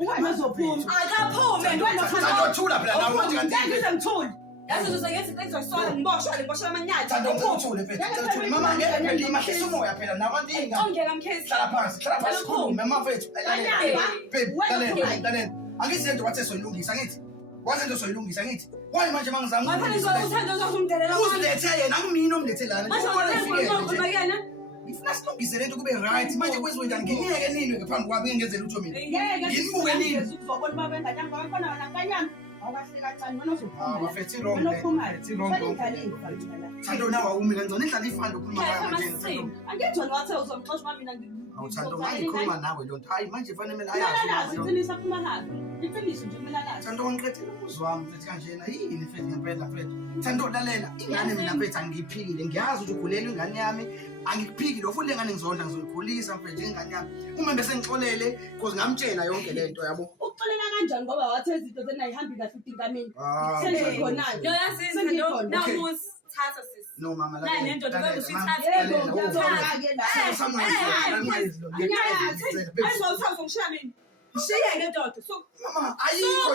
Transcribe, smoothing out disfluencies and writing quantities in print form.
Uzophuma. Akaphume Thula phela nawe manje kanti. Ngizengithuli. yazi uzoyenza ngizosola ngiboshwe amanyathi. Thando ngikuthule mfethu. Mama ngeke phela imahlisa umoya phela nabantu inga. Ongela mkhezi. Hlala phansi khuluma mafethu. Lalela. Angizento wathe soyilungisa ngithi. Wazento soyilungisa ngithi. Why manje mangizange. Manje uthando uzomdelela wami. Uzilethe yena angimini omlethelana. Manje ukhuluma kuyena. Ngifuna silungise lento kube right manje kwenziwe njani ngiyeke nini ngaphambi kwami ngenzela utho mina. Nginibuke nini? Uzobona uma benganyanga abantwana banankanyana. Awukahle kancane wena uzophuma. Bafethi wrong. Thando nawe awumi kancane idlala ifando ukukhuluma ngayo manje. Angizwe wathe uzomxoxa mina Awuthando manje ikhuluma nawe lo nto. Hayi manje fanele mina ayazi ayazi. iqiniso aphuma ngalo. Iqiniso nje mina lazi. Thando wangiqedile umuzi wami mfethu kanjena yini mfethu ngempela mfethu. Thando lalela ingane mina mfethu angiyiphile ngiyazi ukuthi ugulela ingane yami angikuphiki lo futhi lengane ngizondla ngizoyikhulisa mfethu ingane yami. Uma bese ngixolele because ngamtshela yonke lento yabo. Ukuxolela kanjani ngoba wathe izinto zena ayihambi kahle utinkamini. Sele khona. Lo yasiza lo namusi thatha sis. No mama la nento bekushithatha yebo ngiyazona-ke la. Ayizowuthatha ngishaya mina. Shiyeke ndoda. Mama ayikho.